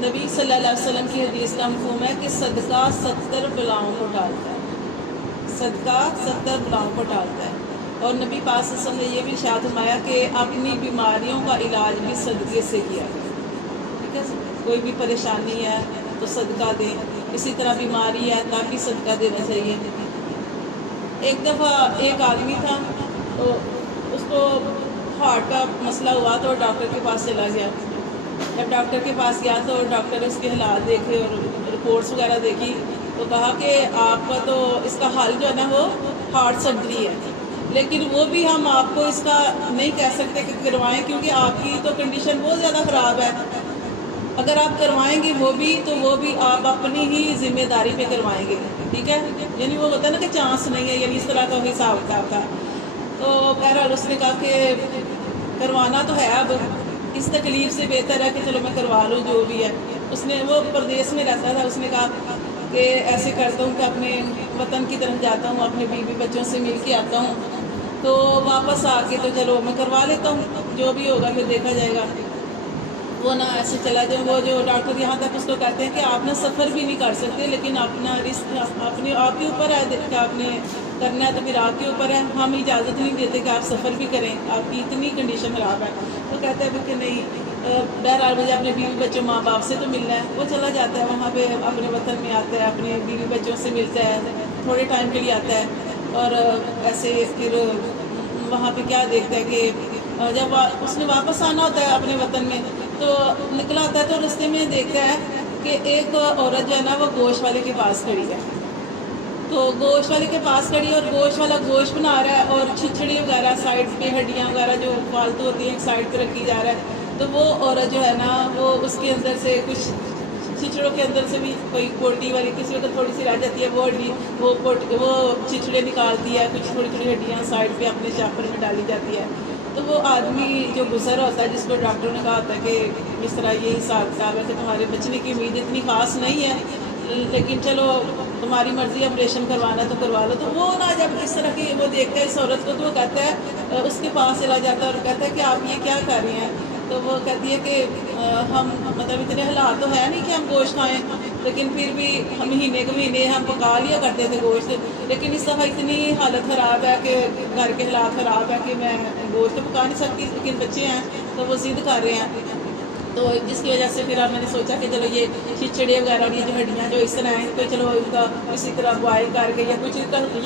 نبی صلی اللہ علیہ وسلم کی حدیث کا مفہوم ہے کہ صدقہ 70 بلاؤں کو ٹالتا ہے، صدقہ 70 بلاؤں کو ٹالتا ہے۔ اور نبی پاک صلی اللہ علیہ وسلم نے یہ بھی ارشاد فرمایا کہ اپنی بیماریوں کا علاج بھی صدقے سے کیا ہے، ٹھیک ہے، کوئی بھی پریشانی ہے تو صدقہ دیں، اسی طرح بیماری ہے تب بھی صدقہ دینا چاہیے۔ ایک دفعہ ایک آدمی تھا تو اس کو ہارٹ کا مسئلہ ہوا تو ڈاکٹر کے پاس چلا گیا۔ جب ڈاکٹر کے پاس گیا تو ڈاکٹر نے اس کے حالات دیکھے اور رپورٹس وغیرہ دیکھی تو کہا کہ آپ کا تو اس کا حل جو ہے نا وہ ہارٹ سرجری ہے، لیکن وہ بھی ہم آپ کو اس کا نہیں کہہ سکتے کہ کروائیں، کیونکہ آپ کی تو کنڈیشن بہت زیادہ خراب ہے۔ اگر آپ کروائیں گے وہ بھی آپ اپنی ہی ذمہ داری پہ کروائیں گے، ٹھیک ہے، یعنی وہ ہوتا ہے نا کہ چانس نہیں ہے، یعنی اس طرح کا حساب کتاب تھا۔ تو بہرحال اس نے کہا کہ کروانا تو ہے، اب اس تکلیف سے بہتر ہے کہ چلو میں کروا لوں جو بھی ہے۔ اس نے، وہ پردیس میں رہتا تھا، اس نے کہا کہ ایسے کرتا ہوں کہ اپنے وطن کی طرف جاتا ہوں، اپنے بیوی بچوں سے مل کے آتا ہوں، تو واپس آ کے تو چلو میں کروا لیتا ہوں، جو بھی ہوگا پھر دیکھا جائے گا۔ وہ نہ ایسے چلا جائے، وہ جو ڈاکٹر یہاں تک اس کو کہتے ہیں کہ آپ نا سفر بھی نہیں کر سکتے، لیکن اپنا رسک اپنے آپ کے اوپر ہے کہ آپ نے کرنا ہے تو پھر آپ کے اوپر ہے، ہم اجازت نہیں دیتے کہ آپ سفر بھی کریں، آپ کی اتنی کنڈیشن خراب ہے۔ تو کہتا ہے کہ نہیں، بہرحال مجھے اپنے بیوی بچوں ماں باپ سے تو ملنا ہے۔ وہ چلا جاتا ہے وہاں پہ، اپنے وطن میں آتا ہے، اپنے بیوی بچوں سے ملتا ہے، تھوڑے ٹائم کے لیے آتا ہے، اور ایسے پھر وہاں پہ کیا دیکھتا ہے کہ جب اس نے واپس آنا ہوتا ہے اپنے وطن میں تو نکلا آتا ہے تو رستے میں دیکھتا ہے کہ ایک عورت جو ہے نا وہ گوشت والے کے پاس کھڑی ہے۔ تو گوشت والے کے پاس کھڑی ہے اور گوشت والا گوشت بنا رہا ہے، اور چھچڑی وغیرہ سائڈ پہ، ہڈیاں وغیرہ جو فالتو ہوتی ہیں ایک سائڈ پہ رکھی جا رہا ہے۔ تو وہ عورت جو ہے نا وہ اس کے اندر سے کچھ چھچڑوں کے اندر سے بھی کوئی پوٹی والی کسی وقت تھوڑی سی رہ جاتی ہے، وہ چھچڑے نکالتی ہے، کچھ تھوڑی تھوڑی ہڈیاں سائڈ پہ اپنے شاپر میں ڈالی جاتی ہے۔ تو وہ آدمی جو گزر ہوتا ہے، جس کو ڈاکٹر نے کہا ہوتا ہے کہ اس طرح یہ حساب کتاب ہے کہ تمہارے بچنے کی امید اتنی خاص نہیں ہے، لیکن چلو تمہاری مرضی، آپریشن کروانا تو کروا لو۔ تو وہ نا جب اس طرح کی وہ دیکھتا ہے اس عورت کو تو وہ کہتا ہے، اس کے پاس چلا جاتا ہے اور کہتا ہے کہ آپ یہ کیا کر رہی ہیں؟ تو وہ کہتی ہے کہ ہم مطلب اتنے حالات تو ہے نہیں کہ ہم گوشت کھائیں، لیکن پھر بھی ہم مہینے کے مہینے ہم پکا لیا کرتے تھے گوشت، لیکن اس دفعہ اتنی حالت خراب ہے کہ گھر کے حالات خراب ہے کہ میں گوشت تو پکا نہیں سکتی، لیکن بچے ہیں تو وہ ضد کر رہے ہیں۔ تو جس کی وجہ سے پھر میں نے سوچا کہ چلو یہ چھچڑے وغیرہ یہ جو ہڈیاں جو اس طرح ہیں تو چلو ان کا اسی طرح بوائل کر کے یا کچھ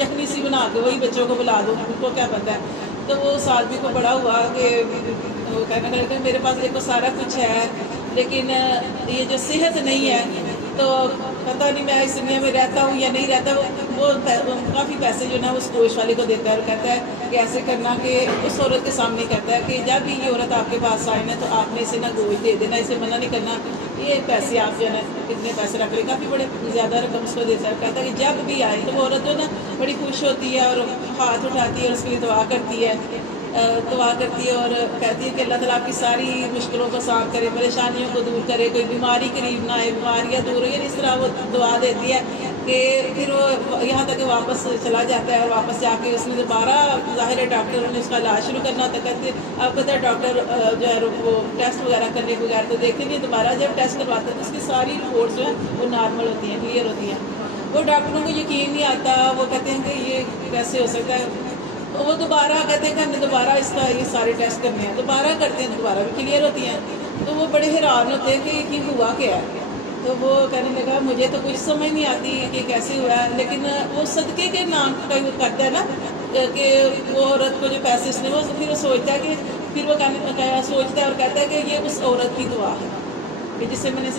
یخنی سی بنا کے وہی بچوں کو بلا دوں، ان کو کیا پتہ ہے۔ تو وہ اس آدمی کو بڑا ہوا کہ وہ کہنے لگا کہ میرے پاس دیکھو سارا کچھ ہے، لیکن یہ جو صحت نہیں ہے، تو پتہ نہیں میں اس دنیا میں رہتا ہوں یا نہیں رہتا۔ وہ کافی پیسے جو نا اس گوشت والے کو دیتا ہے اور کہتا ہے کہ ایسے کرنا، کہ اس عورت کے سامنے کہتا ہے کہ جب بھی یہ عورت آپ کے پاس آئے نا تو آپ نے اسے نا گوشت دے دینا، اسے منع نہیں کرنا، یہ پیسے آپ جو ہے نا کتنے پیسے رکھ لے، کافی بڑے زیادہ رقم اس کو دیتا ہے۔ کہتا ہے کہ جب بھی آئے تو وہ عورت جو نا بڑی خوش ہوتی ہے اور ہاتھ اٹھاتی ہے اور اس کے لیے دعا کرتی ہے، اور کہتی ہے کہ اللہ تعالیٰ آپ کی ساری مشکلوں کو آسان کرے، پریشانیوں کو دور کرے، کوئی بیماری قریب نہ آئے، بیماریاں دور ہو، یعنی اس طرح وہ دعا دیتی ہے کہ پھر وہ یہاں تک کہ واپس چلا جاتا ہے، اور واپس جا کے اس نے دوبارہ ظاہر ہے ڈاکٹر نے اس کا علاج شروع کرنا ہوتا ہے۔ کہتے ہیں آپ کہتے ہیں ڈاکٹر جو ہے وہ ٹیسٹ وغیرہ کرنے کے بغیر تو دیکھتے نہیں، دوبارہ جب ٹیسٹ کرواتا ہے تو اس کی ساری رپورٹس جو ہیں وہ نارمل ہوتی ہیں، کلیئر ہوتی ہیں۔ وہ ڈاکٹروں کو یقین نہیں آتا، وہ کہتے ہیں کہ یہ کیسے ہو سکتا ہے۔ وہ دوبارہ کہتے ہیں کہ ہم نے دوبارہ اس کا یہ سارے ٹیسٹ کرنے ہیں، دوبارہ کرتے ہیں، دوبارہ بھی کلیئر ہوتی ہیں۔ تو وہ بڑے حیران ہوتے ہیں کہ یہ ہوا کیا ہے۔ تو وہ کہنے لگا مجھے تو کچھ سمجھ نہیں آتی کہ کیسے ہوا ہے، لیکن وہ صدقے کے نام کا وہ کرتا ہے نا کہ وہ عورت کو جو پیسے اس نے وہ پھر وہ سوچتا ہے کہ پھر وہ سوچتا ہے اور کہتا ہے کہ یہ اس عورت کی دعا ہے کہ جس سے میں نے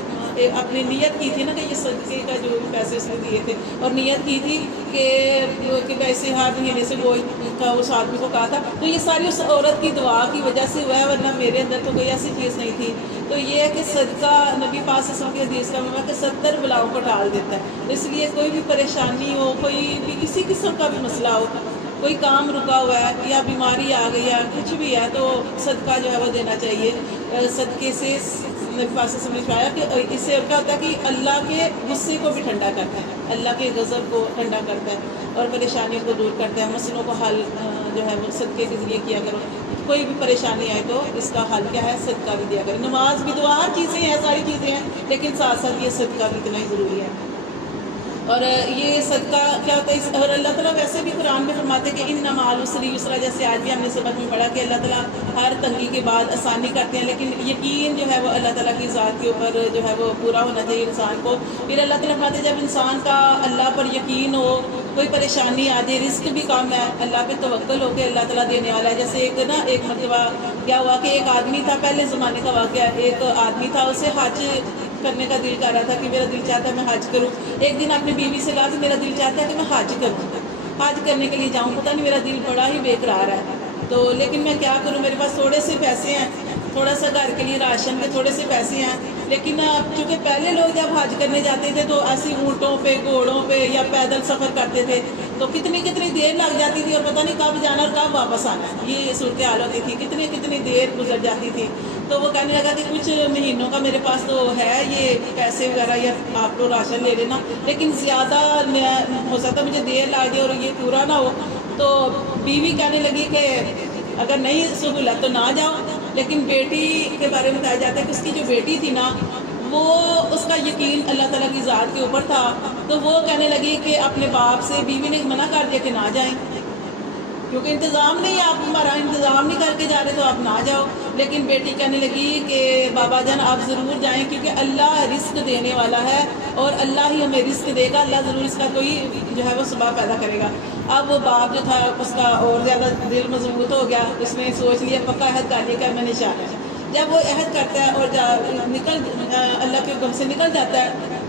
اپنی نیت کی تھی نا کہ یہ صدقے کا جو پیسے اس نے دیے تھے، اور نیت کی تھی کہ ویسے ہر مہینے سے وہ کا اس آدمی کو کہا تھا، تو یہ ساری اس عورت کی دعا کی وجہ سے ہوا ہے، ورنہ میرے اندر تو کوئی ایسی چیز نہیں تھی۔ تو یہ ہے کہ صدقہ نبی پاک صلی اللہ علیہ وسلم کی حدیث کا مطلب ہے کہ 70 بلاؤں کو ٹال دیتا ہے۔ اس لیے کوئی بھی پریشانی ہو، کوئی بھی کسی قسم کا بھی مسئلہ ہو، کوئی کام رکا ہوا ہے یا بیماری آ گئی ہے، کچھ بھی ہے، تو صدقہ جو ہے وہ دینا چاہیے۔ صدقے سے نبی پاک صلی اللہ علیہ وسلم نے فرمایا کہ اس سے کیا ہوتا ہے کہ اللہ کے غصے کو بھی ٹھنڈا کرتا ہے، اللہ کے غضب کو ٹھنڈا کرتا ہے اور پریشانیوں کو دور کرتا ہے۔ مسئلوں کو حل جو ہے وہ صدقے کے ذریعے کیا کرو۔ کوئی بھی پریشانی آئے تو اس کا حل کیا ہے؟ صدقہ بھی دیا کرے. نماز بھی، دعا، ہر چیزیں ہیں، ساری چیزیں ہیں، لیکن ساتھ ساتھ یہ صدقہ بھی اتنا ہی ضروری ہے. اور یہ صدقہ کیا ہوتا ہے؟ اور اللہ تعالیٰ ویسے بھی قرآن میں فرماتے ہیں کہ ان مع العسر یسرا، جیسے آج بھی ہم نے سبق میں پڑھا کہ اللہ تعالیٰ ہر تنگی کے بعد آسانی کرتے ہیں، لیکن یقین جو ہے وہ اللہ تعالیٰ کی ذات کے اوپر جو ہے وہ پورا ہونا چاہیے انسان کو. پھر اللہ تعالیٰ فرماتے ہیں جب انسان کا اللہ پر یقین ہو، کوئی پریشانی آ جائے، رزق بھی کام ہے، اللہ پہ توکل ہو کے اللہ تعالیٰ دینے والا ہے. جیسے ایک مرتبہ کیا ہوا کہ ایک آدمی تھا، پہلے زمانے کا واقعہ، ایک آدمی تھا، اسے حج کرنے کا دل کر رہا تھا کہ میرا دل چاہتا ہے میں حج کروں. ایک دن اپنی بیوی سے کہا کہ میرا دل چاہتا ہے کہ میں حج کروں، حج کرنے کے لیے جاؤں، پتہ نہیں میرا دل بڑا ہی بے قرار ہے، تو لیکن میں کیا کروں، میرے پاس تھوڑے سے پیسے ہیں، تھوڑا سا گھر کے لیے راشن کے تھوڑے سے پیسے ہیں، لیکن چونکہ پہلے لوگ جب حج کرنے جاتے تھے تو ایسی اونٹوں پہ، گھوڑوں پہ یا پیدل سفر کرتے تھے، تو کتنی دیر لگ جاتی تھی اور پتہ نہیں کب جانا اور کب واپس آنا ہے. یہ صورتحال ہوتی تھی، کتنی دیر گزر جاتی تھی. تو وہ کہنے لگا کہ کچھ مہینوں کا میرے پاس تو ہے یہ پیسے وغیرہ، یا آپ لوگ راشن لے لینا، لیکن زیادہ ہو سکتا مجھے دیر لگ جائے اور یہ پورا نہ ہو. تو بیوی کہنے لگی کہ اگر نہیں سہولت تو نہ جاؤ. لیکن بیٹی کے بارے میں بتایا جاتا ہے کہ اس کی جو بیٹی تھی نا، وہ اس کا یقین اللہ تعالیٰ کی ذات کے اوپر تھا، تو وہ کہنے لگی کہ اپنے باپ سے، بیوی نے منع کر دیا کہ نہ جائیں، کیونکہ انتظام نہیں، آپ ہمارا انتظام نہیں کر کے جا رہے تو آپ نہ جاؤ. لیکن بیٹی کہنے لگی کہ بابا جان آپ ضرور جائیں، کیونکہ اللہ رزق دینے والا ہے اور اللہ ہی ہمیں رزق دے گا، اللہ ضرور اس کا کوئی جو ہے وہ سبب پیدا کرے گا. اب وہ باپ جو تھا اس کا اور زیادہ دل مضبوط ہو گیا، اس نے سوچ لیا، پکا عہد کر لیا کہ میں نے جانا ہے. جب وہ عہد کرتا ہے اور اللہ کے حکم سے نکل جاتا ہے،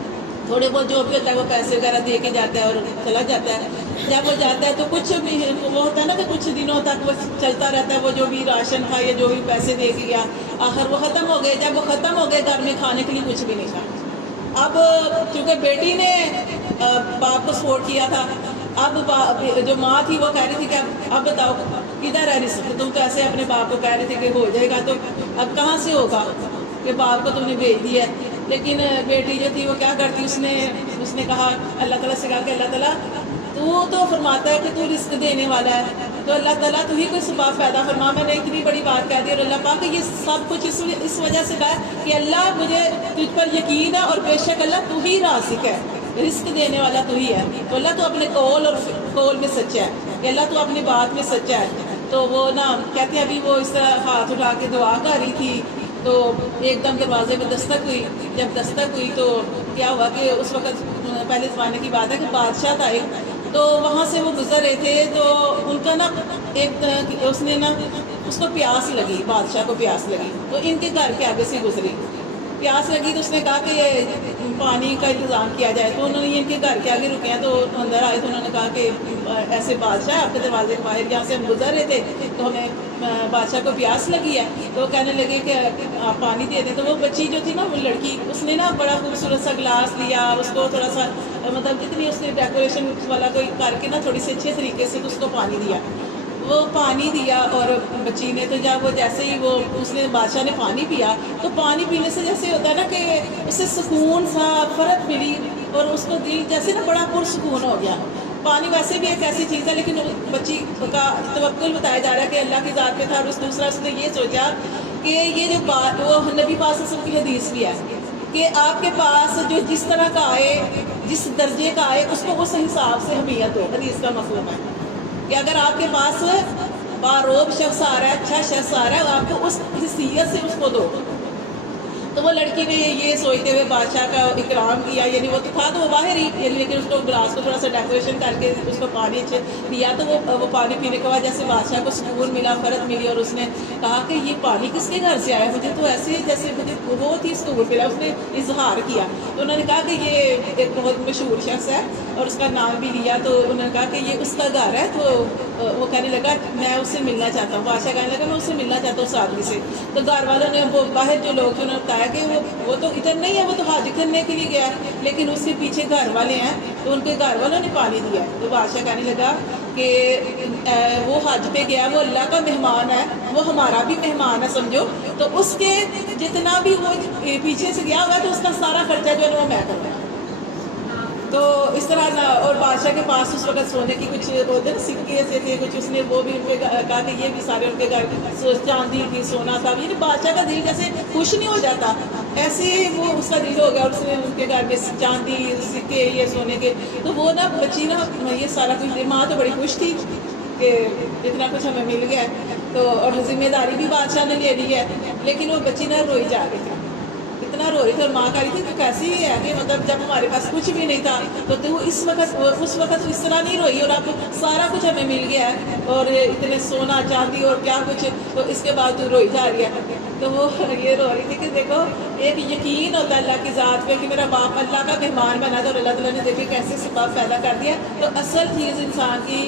تھوڑے بہت جو بھی ہوتا ہے وہ پیسے وغیرہ دے کے جاتا ہے اور چلا جاتا ہے. جب وہ جاتا ہے تو کچھ بھی وہ ہوتا ہے نا کہ کچھ دنوں تک وہ چلتا رہتا ہے، وہ جو بھی راشن تھا یا جو بھی پیسے دے کے گیا، آخر وہ ختم ہو گئے. جب وہ ختم ہو گئے، گھر میں کھانے کے لیے کچھ بھی نہیں تھا. اب چونکہ بیٹی نے باپ کو سپورٹ کیا تھا، اب جو ماں تھی وہ کہہ رہی تھی کہ اب بتاؤ کدھر ہے رزق؟ تم تو ایسے اپنے باپ کو کہہ رہے تھے کہ ہو جائے گا، تو اب کہاں سے ہوگا کہ باپ کو تم نے بھیج دیا ہے. لیکن بیٹی جو تھی وہ کیا کرتی، اس نے کہا، اللہ تعالیٰ سے کہا کہ اللہ تعالیٰ تو فرماتا ہے کہ تو رزق دینے والا ہے، تو اللہ تعالیٰ تو ہی کوئی سبب پیدا فرما. میں نے اتنی بڑی بات کہہ دی اور اللہ پاک یہ سب کچھ اس وجہ سے کہا کہ اللہ مجھے تجھ پر یقین ہے اور بے شک اللہ تو ہی رازق ہے، رزق دینے والا تو ہی ہے. تو اللہ تو اپنے قول میں سچا ہے کہ اللہ تو اپنی بات میں سچا ہے. تو وہ نا کہتے ہیں ابھی وہ اس طرح ہاتھ اٹھا کے دعا کر رہی تھی تو ایک دم دروازے میں دستک ہوئی. جب دستک ہوئی تو کیا ہوا کہ اس وقت پہلے زمانے کی بات ہے کہ بادشاہ تھا ایک، تو وہاں سے وہ گزر رہے تھے، تو ان کا نا اس نے نا اس کو پیاس لگی، بادشاہ کو پیاس لگی، تو ان کے گھر کے آگے سے گزری، پیاس لگی تو اس نے کہا کہ یہ پانی کا انتظام کیا جائے. تو انہوں نے ان کے گھر کے آگے رکے ہیں، تو اندر آئے تو انہوں نے کہا کہ ایسے بادشاہ آپ کے دروازے کے باہر جہاں سے ہم گزر رہے تھے تو ہمیں بادشاہ کو پیاس لگی ہے. تو وہ کہنے لگے کہ آپ پانی دے دیں. تو وہ بچی جو تھی نا، وہ لڑکی، اس نے نا بڑا خوبصورت سا گلاس لیا، اس کو تھوڑا سا مطلب جتنی اس نے ڈیکوریشن والا کوئی کر کے نا تھوڑی سی اچھے طریقے سے اس کو پانی دیا. وہ پانی دیا اور بچی نے، تو جب وہ جیسے ہی وہ اس نے بادشاہ نے پانی پیا، تو پانی پینے سے جیسے ہوتا ہے نا کہ اسے سکون سا فرق ملی اور اس کو دل جیسے نا بڑا پرسکون ہو گیا. پانی ویسے بھی ایک ایسی چیز ہے، لیکن بچی کا توکل بتایا جا رہا ہے کہ اللہ کی ذات پہ تھا. اور دوسرا اس نے یہ سوچا کہ یہ جو بات وہ نبی پاک صلی اللہ علیہ وسلم کی حدیث بھی ہے کہ آپ کے پاس جو جس طرح کا آئے، جس درجے کا آئے، اس کو اس حساب سے حمیت ہو. حدیث کا مفہوم ہے کہ اگر آپ کے پاس باروب شخص آ رہا ہے، اچھا شخص آ رہا ہے، آپ کو اس حیثیت سے اس کو دو. تو وہ لڑکی نے یہ سوچتے ہوئے بادشاہ کا اکرام کیا، یعنی وہ تو تھا تو وہ باہر ہی، یعنی لیکن اس کو گلاس کو تھوڑا سا ڈیکوریشن کر کے اس کو پانی اچھے دیا. تو وہ پانی پینے کے بعد جیسے بادشاہ کو سکون ملا، فرق ملی، اور اس نے کہا کہ یہ پانی کس کے گھر سے آیا؟ مجھے تو ایسے جیسے مجھے بہت ہی سکون ملا. اس نے اظہار کیا. تو انہوں نے کہا کہ یہ ایک بہت مشہور شخص ہے اور اس کا نام بھی لیا. تو انہوں نے کہا کہ یہ اس کا گھر ہے. تو وہ کہنے لگا میں اس سے ملنا چاہتا ہوں. بادشاہ کہنے لگا میں اس سے ملنا چاہتا ہوں اس آدمی سے. تو گھر والوں نے، وہ باہر جو لوگ تھے، انہوں نے بتایا کہ وہ تو ادھر نہیں ہے، وہ تو حج کرنے کے لیے گیا ہے، لیکن اس کے پیچھے گھر والے ہیں، تو ان کے گھر والوں نے پانی دیا. تو بادشاہ کہنے لگا کہ وہ حج پہ گیا، وہ اللہ کا مہمان ہے، وہ ہمارا بھی مہمان ہے سمجھو. تو اس کے جتنا بھی وہ پیچھے سے گیا ہوا ہے تو اس کا سارا خرچہ جو ہے وہ میں کروں گا. تو اس طرح نہ، اور بادشاہ کے پاس اس وقت سونے کی کچھ بولتے نا سکے سے تھے کچھ، اس نے وہ بھی ان پہ کہا کہ یہ بھی سارے ان کے گھر چاندی تھی سونا تھا، یعنی بادشاہ کا دل جیسے خوش نہیں ہو جاتا ایسے وہ اس کا دل ہو گیا، اور اس نے ان کے گھر میں چاندی سکے یہ سونے کے، تو وہ نا بچی نا یہ سارا کچھ، ماں تو بڑی خوش تھی کہ اتنا کچھ ہمیں مل گیا ہے، تو اور ذمہ داری بھی بادشاہ نے لے لی ہے، لیکن وہ بچی نا روئی جا رہی تھی، اتنا رو رہی تھی، اور ماں کہہ رہی تھی تو کیسی ہے کہ مطلب جب ہمارے پاس کچھ بھی نہیں تھا تو وہ اس وقت اس طرح نہیں روئی، اور اب سارا کچھ ہمیں مل گیا ہے اور اتنے سونا چاندی اور کیا کچھ، تو اس کے بعد تو روئی جا رہی ہے۔ تو وہ یہ رو رہی تھی کہ دیکھو ایک یقین ہوتا ہے اللہ کی ذات پہ کہ میرا باپ اللہ کا مہمان بنا تھا، اور اللہ تعالیٰ نے دیکھے کیسے سبب پیدا کر دیا، تو اصل چیز انسان کی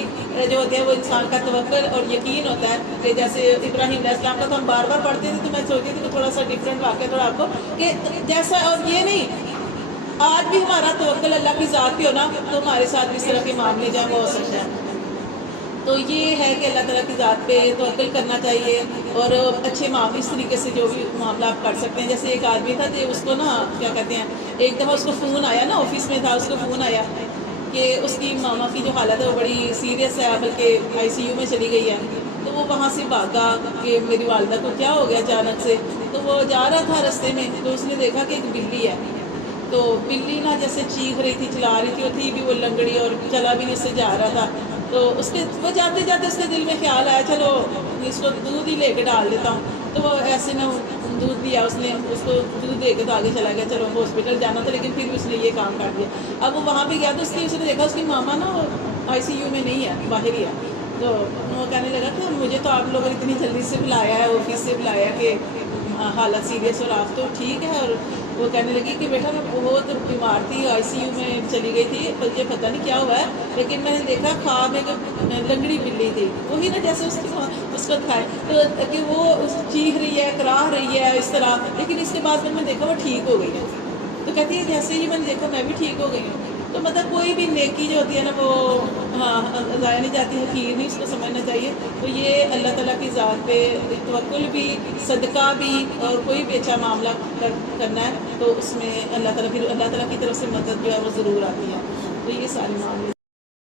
جو ہوتی ہے وہ انسان کا توکل اور یقین ہوتا ہے، کہ جیسے ابراہیم علیہ السلام کا تو ہم بار بار پڑھتے تھے، تو میں سوچتی تھی کہ تھوڑا سا ڈفرینٹ واقعہ تھوڑا آپ کو کہ جیسا، اور یہ نہیں آج بھی ہمارا توکل اللہ کی ذات پہ ہونا تو ہمارے ساتھ بھی اس طرح کے معاملے جو ہیں وہ ہو سکتا ہے۔ تو یہ ہے کہ اللہ تعالیٰ کی ذات پہ توکل کرنا چاہیے، اور اچھے معاملے اس طریقے سے جو بھی معاملہ آپ کر سکتے ہیں۔ جیسے ایک آدمی تھا کہ اس کو نا کیا کہتے ہیں، ایک دفعہ اس کو فون آیا نا، آفس میں تھا، اس کو فون آیا کہ اس کی ماما کی جو حالت ہے وہ بڑی سیریس ہے، بلکہ ICU میں چلی گئی ہے، تو وہ وہاں سے بھاگا کہ میری والدہ کو کیا ہو گیا اچانک سے، تو وہ جا رہا تھا رستے میں، تو اس نے دیکھا کہ ایک بلی ہے، تو بلی نا جیسے چیخ رہی تھی، چلا رہی تھی، اور تھی بھی وہ لنگڑی اور چلا بھی نہیں، اس سے جا رہا تھا، تو اس کے وہ جاتے جاتے اس کے دل میں خیال آیا چلو اس کو دودھ ہی لے کے ڈال دیتا ہوں، تو وہ ایسے نہ دودھ دیا، اس نے اس کو دودھ دے کے تو آگے چلا گیا، چلو ہاسپٹل جانا تھا لیکن پھر بھی اس نے یہ کام کر دیا۔ اب وہ وہاں پہ گیا تو اس نے دیکھا اس کی ماما نا ICU میں نہیں ہے، باہر ہی ہے، تو وہ کہنے لگا کہ مجھے تو آپ لوگوں نے اتنی جلدی سے بلایا ہے، آفس سے بلایا کہ حالت سیریس اور آپ تو ٹھیک ہے، اور وہ کہنے لگی کہ بیٹا میں بہت بیمار تھی، ICU میں چلی گئی تھی، مجھے پتہ نہیں کیا ہوا ہے، لیکن میں نے دیکھا خواب میں کہ لنگڑی بلی تھی، وہی نا جیسے اس کو دکھائے تو کہ وہ چیخ رہی ہے، کراہ رہی ہے اس طرح، لیکن اس کے بعد میں نے دیکھا وہ ٹھیک ہو گئی ہے، تو کہتی ہے جیسے ہی میں نے دیکھا میں بھی ٹھیک ہو گئی ہوں۔ تو مطلب کوئی بھی نیکی جو ہوتی ہے نا وہ ضائع نہیں جاتی ہے، حقیر نہیں، اس کو سمجھنا چاہیے۔ تو یہ اللہ تعالیٰ کی ذات پہ توکل بھی، صدقہ بھی، اور کوئی بھی اچھا معاملہ کرنا ہے تو اس میں اللہ تعالیٰ کی طرف سے مدد جو ہے وہ ضرور آتی ہے۔ تو یہ سارے معاملے